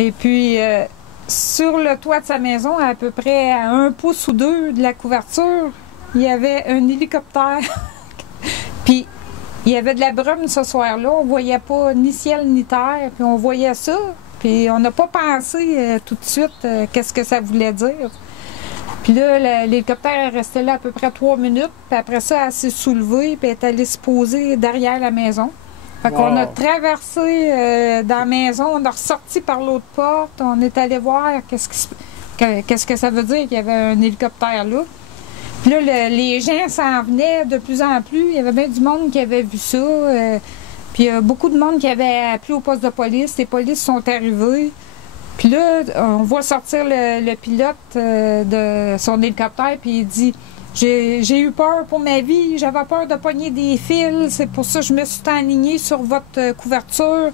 Et puis, sur le toit de sa maison, à peu près à 1 pouce ou 2 de la couverture, il y avait un hélicoptère. Puis, il y avait de la brume ce soir-là. On ne voyait pas ni ciel ni terre. Puis, on voyait ça. Puis, on n'a pas pensé tout de suite qu'est-ce que ça voulait dire. Puis là, l'hélicoptère est resté là à peu près 3 minutes. Puis après ça, elle s'est soulevée. Puis, elle est allée se poser derrière la maison. Fait qu'on a traversé dans la maison. On a ressorti par l'autre porte. On est allé voir qu'est-ce que ça veut dire qu'il y avait un hélicoptère là. Puis là, les gens s'en venaient de plus en plus. Il y avait bien du monde qui avait vu ça. Puis il y a beaucoup de monde qui avait appelé au poste de police. Les polices sont arrivés. Puis là, on voit sortir le pilote de son hélicoptère. Puis il dit « J'ai eu peur pour ma vie. J'avais peur de pogner des fils. C'est pour ça que je me suis enlignée sur votre couverture.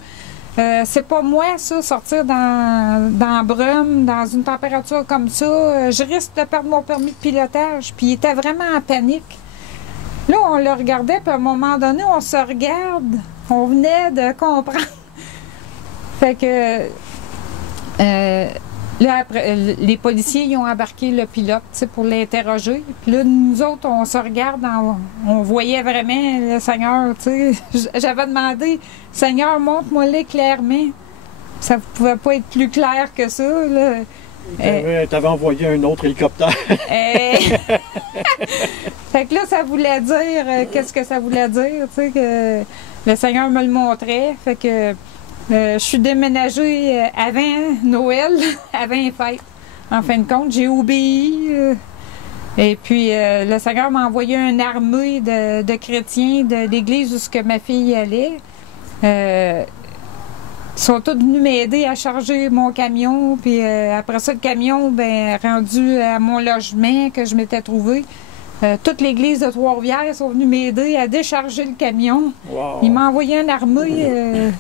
C'est pas moi, ça, sortir dans la brume, dans une température comme ça. Je risque de perdre mon permis de pilotage. » Puis il était vraiment en panique. Là, on le regardait, puis à un moment donné, on se regarde. On venait de comprendre. Fait que là, après, les policiers ils ont embarqué le pilote pour l'interroger. Puis là, nous autres, on se regarde, on voyait vraiment le Seigneur. J'avais demandé, Seigneur, montre-moi-les clairement. Ça ne pouvait pas être plus clair que ça. Tu avais envoyé un autre hélicoptère. Fait que là, ça voulait dire, qu'est-ce que ça voulait dire, que le Seigneur me le montrait. Fait que je suis déménagée avant Noël, avant les fêtes. En fin de compte, j'ai obéi. Et puis, le Seigneur m'a envoyé une armée de chrétiens de l'église où ce que ma fille allait. Ils sont tous venus m'aider à charger mon camion. Puis après ça, le camion, rendu à mon logement que je m'étais trouvé. Toute l'église de Trois-Rivières sont venus m'aider à décharger le camion. Wow. Il m'a envoyé une armée.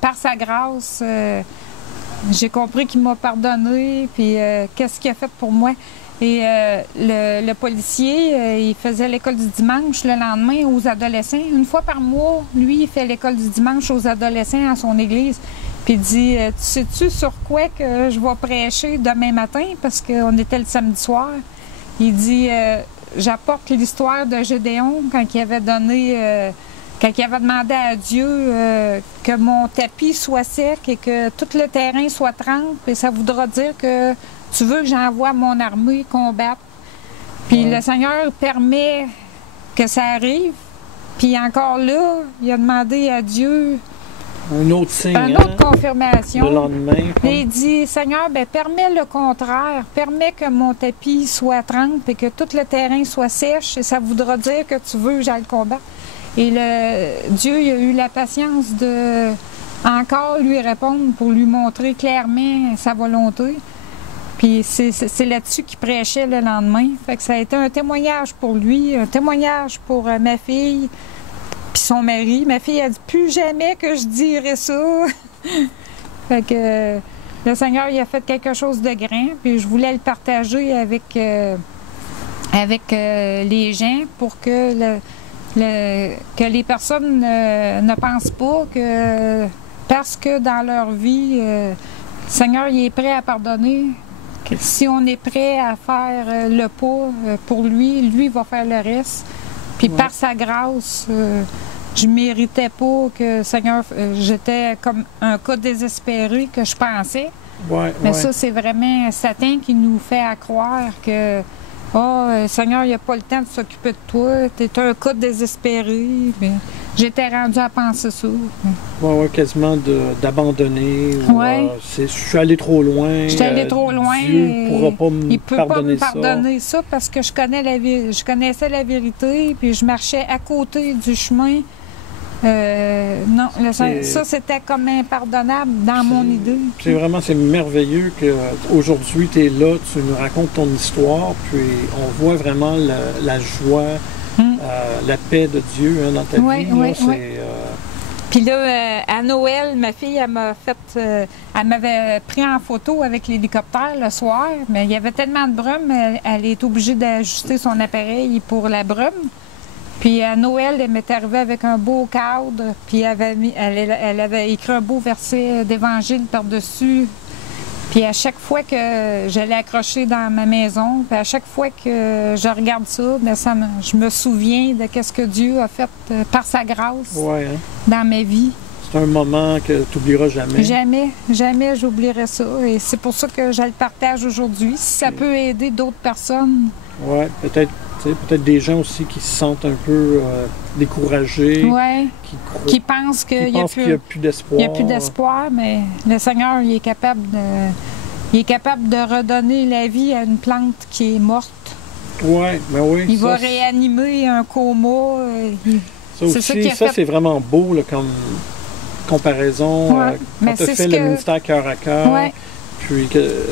Par sa grâce, j'ai compris qu'il m'a pardonné, puis qu'est-ce qu'il a fait pour moi. Et le policier, il faisait l'école du dimanche le lendemain aux adolescents. Une fois par mois, lui, il fait l'école du dimanche aux adolescents à son église. Puis il dit, tu sais-tu sur quoi que je vais prêcher demain matin? Parce qu'on était le samedi soir. Il dit, j'apporte l'histoire de Gédéon quand il avait donné... Quand il avait demandé à Dieu que mon tapis soit sec et que tout le terrain soit trempe, et ça voudra dire que tu veux que j'envoie mon armée combattre. Puis le Seigneur permet que ça arrive. Puis encore là, il a demandé à Dieu un autre signe, une autre confirmation. Le lendemain. Et il dit, Seigneur, permets le contraire. Permets que mon tapis soit trempe et que tout le terrain soit sèche. Et ça voudra dire que tu veux que j'aille combattre. Et Dieu il a eu la patience de encore lui répondre pour lui montrer clairement sa volonté. Puis c'est là-dessus qu'il prêchait le lendemain. Fait que ça a été un témoignage pour lui, un témoignage pour ma fille, puis son mari. Ma fille a dit plus jamais que je dirais ça. Fait que le Seigneur il a fait quelque chose de grand, puis je voulais le partager avec les gens pour que que les personnes ne pensent pas que parce que dans leur vie, le Seigneur il est prêt à pardonner. Que si on est prêt à faire le pas pour lui va faire le reste. Puis par sa grâce, je méritais pas que Seigneur, j'étais comme un cas désespéré que je pensais. Mais ça, c'est vraiment Satan qui nous fait croire que Seigneur, il n'a pas le temps de s'occuper de toi. Tu es un cas désespéré. Mais j'étais rendue à penser ça. Quasiment d'abandonner. Je suis allé trop loin. Je suis allé trop loin. Dieu ne pourra pas me pardonner ça parce que je connaissais la vérité, puis je marchais à côté du chemin. Non, ça c'était comme impardonnable dans mon idée. C'est merveilleux qu'aujourd'hui tu es là, tu nous racontes ton histoire, puis on voit vraiment la joie, la paix de Dieu dans ta vie. Puis là, à Noël, ma fille, elle m'avait pris en photo avec l'hélicoptère le soir, mais il y avait tellement de brume, elle est obligée d'ajuster son appareil pour la brume. Puis à Noël, elle m'est arrivée avec un beau cadre, puis elle avait écrit un beau verset d'évangile par-dessus Puis à chaque fois que je l'ai accroché dans ma maison, puis à chaque fois que je regarde ça, bien, je me souviens de ce que Dieu a fait par sa grâce dans ma vie. C'est un moment que tu n'oublieras jamais. Jamais, jamais j'oublierai ça. Et c'est pour ça que je le partage aujourd'hui. Si ça peut aider d'autres personnes. Oui, peut-être des gens aussi qui se sentent un peu découragés. Oui, qui pensent qu'il n'y a plus d'espoir. Il n'y a plus d'espoir, mais le Seigneur, il est capable de redonner la vie à une plante qui est morte. Ouais, ben oui, il va réanimer un coma. Ça, c'est vraiment beau là, comme comparaison. Quand tu as fait le ministère cœur à cœur, puis que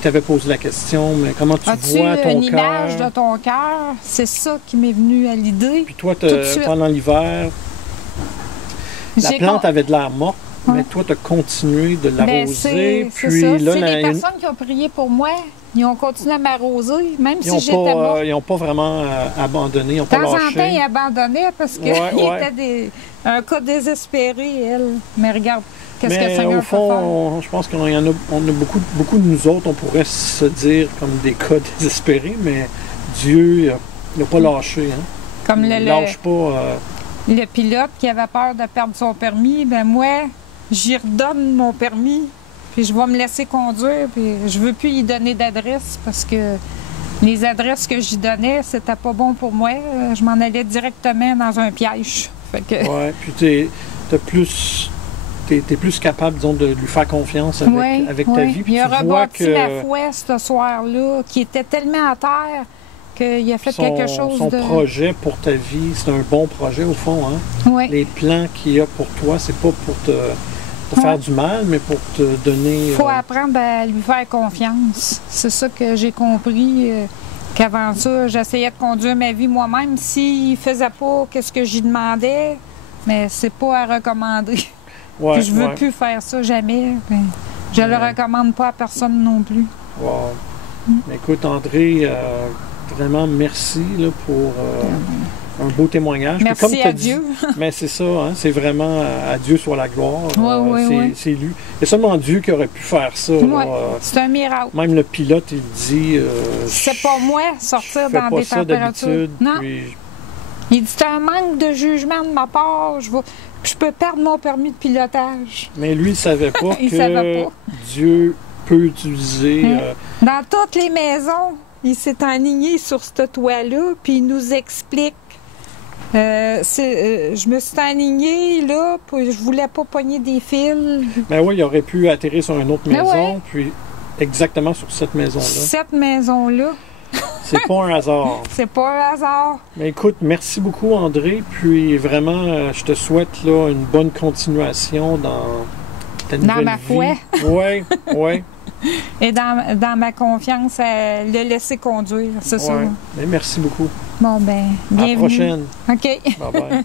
tu avais posé la question, mais comment tu vois ton cœur? Une image de ton cœur? C'est ça qui m'est venu à l'idée. Puis toi, pendant l'hiver, la plante avait de l'air morte, mais toi, tu as continué de l'arroser. Puis là, les personnes qui ont prié pour moi, ils ont continué à m'arroser, même si j'étais morte. Ils n'ont pas vraiment abandonné, ils n'ont pas lâché. De temps en temps, ils abandonnaient parce qu'il était un cas désespéré, elle. Mais regarde, qu'est-ce que le Seigneur au fond, je pense qu'on a beaucoup de nous autres, on pourrait se dire comme des cas désespérés, mais Dieu n'a pas lâché. Hein? Comme il ne lâche pas. Le pilote qui avait peur de perdre son permis, ben moi, j'y redonne mon permis, puis je vais me laisser conduire, puis je veux plus y donner d'adresse parce que les adresses que j'y donnais, c'était pas bon pour moi. Je m'en allais directement dans un piège. Oui, puis t'es plus capable, disons, de lui faire confiance avec ta vie. Puis il a rebâti ma foi ce soir-là, qui était tellement à terre qu'il a fait quelque chose son projet pour ta vie, c'est un bon projet au fond. Hein? Oui. Les plans qu'il a pour toi, c'est pas pour te faire du mal, mais pour te donner... Il faut apprendre à lui faire confiance. C'est ça que j'ai compris, qu'avant ça, j'essayais de conduire ma vie moi-même. S'il ne faisait pas ce que j'y demandais, mais c'est pas à recommander. Puis je veux plus faire ça, jamais. Je le recommande pas à personne non plus. Wow. Écoute, André, vraiment merci là, pour un beau témoignage. Merci comme à Dieu. Mais c'est ça, hein, c'est vraiment à Dieu soit la gloire. C'est lui. Il y a seulement Dieu qui aurait pu faire ça. C'est un miracle. Même le pilote, il dit... c'est pas moi sortir dans des températures. Non. Puis... Il dit, c'est un manque de jugement de ma part. Je peux perdre mon permis de pilotage. Mais lui, il ne savait pas que Dieu peut utiliser... Dans toutes les maisons, il s'est enligné sur ce toit-là, puis il nous explique. Je me suis enlignée, là, puis je voulais pas pogner des fils. Ben oui, il aurait pu atterrir sur une autre maison, puis exactement sur cette maison-là. Cette maison-là. C'est pas un hasard. C'est pas un hasard. Mais écoute, merci beaucoup, André. Puis vraiment, je te souhaite là, une bonne continuation dans ta nouvelle vie. Dans ma foi. Oui, oui. Et dans ma confiance à le laisser conduire, c'est ça. Mais merci beaucoup. Bon, ben, bienvenue. À la prochaine. OK. Bye-bye.